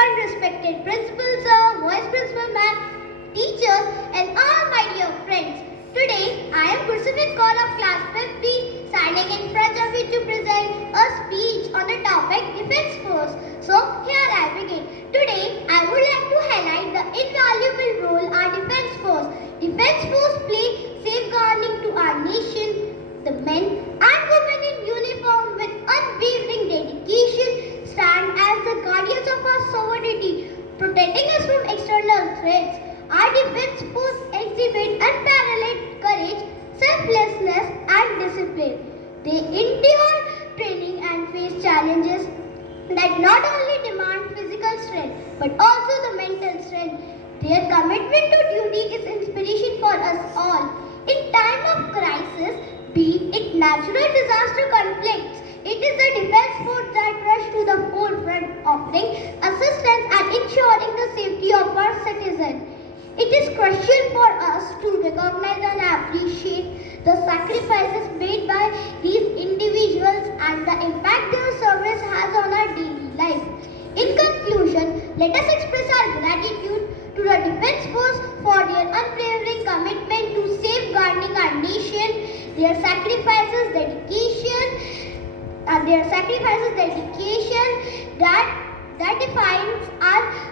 everyone, respected principal sir, vice principal ma'am, teachers, and all my dear friends. Today, I am Gursimit Kaur of class 50, standing in front of you to present a speech on the topic Defence Force. So, here I begin. Today, I would like to highlight the invaluable role our Defence Force. Defence Force play safeguarding to our nation. The men and women in uniform with unwavering dedication stand as the guardians of our sovereignty, protecting us from external threats. Our Defence Force exhibit unparalleled courage, selflessness and discipline. They endure training and face challenges that not only demand physical strength but also the mental strength. Their commitment to duty is inspiration for us all. In time of crisis, be it natural disaster conflicts, it is the Defence Force that rush to the forefront, offering assistance and ensuring the safety of our citizens. It is crucial for us to recognize and appreciate the sacrifices made by these individuals and the impact their service has on our daily life. In conclusion, let us express our gratitude to the Defence Force for their unwavering commitment to safeguarding our nation. Their sacrifices, dedication that defines our